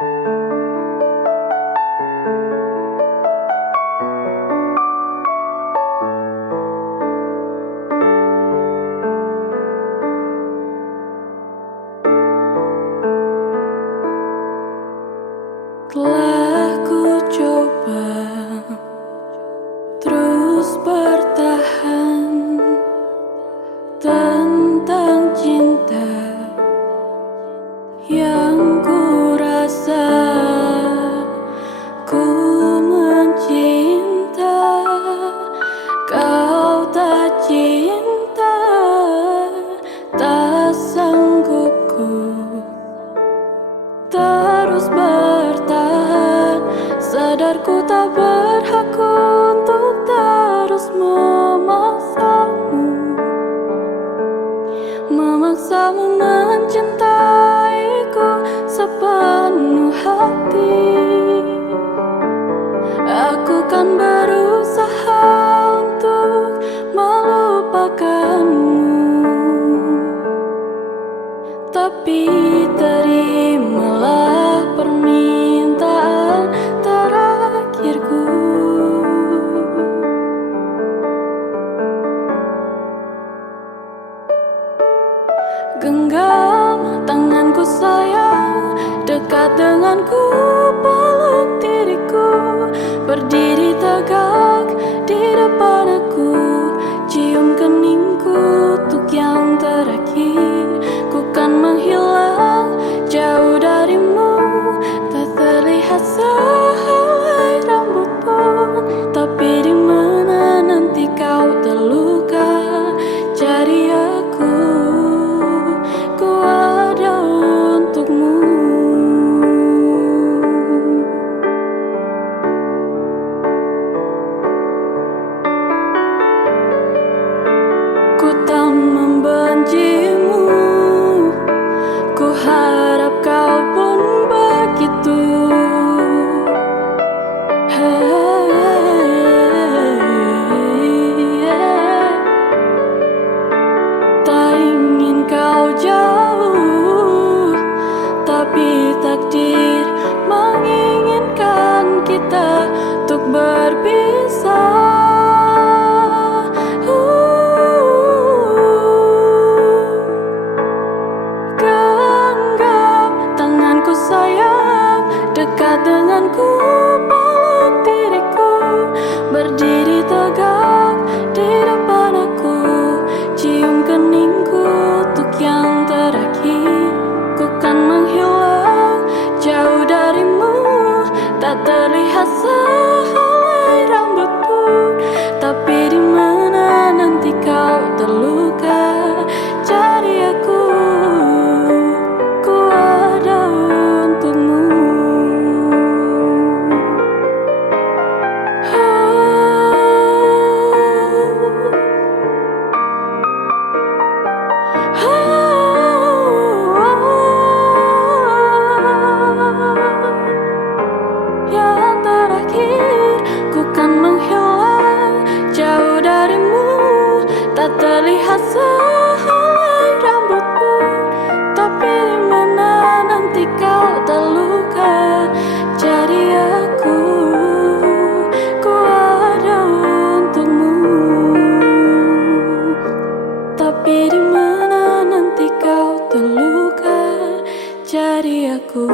Telah ku coba terus bertahan tentang cinta yang ku rasa. Ku mencinta, kau tak cinta, tak sanggup ku terus bertahan. Sadar ku tak berhak untuk terus memaksamu mencintaiku sepenuh hati. Aku kan berusaha untuk melupakanmu, tapi terimalah permintaan terakhirku. Genggam tanganku sayang, dekat denganku, peluk diriku, berdiri tegak di depan aku, cium keningku untuk yang terakhir. Ku kan menghilang jauh darimu, tak terlihat sehelai rambut pun, tapi di mana nanti kau terluka, cari aku, ku ada untukmu. Ku tak membencimu, ku harap kau pun begitu. Tak ingin kau jauh, tapi takdir menginginkan kita untuk berpisah. Genggam tanganku sayang, dekat denganku, peluk diriku, berdiri tegak di depan aku, cium keningku untuk yang terakhir. Ku kan menghilang jauh darimu, tak terlihat sehelai rambut pun, tapi di mana nanti kau terluka, cari aku, ku ada untukmu. Yang terakhir, ku kan menghilang jauh darimu, tak terlihat sehelai rambut pun, tapi di mana nanti kau terluka, cari aku, ku ada untukmu. Tapi di mana nanti kau terluka, cari aku.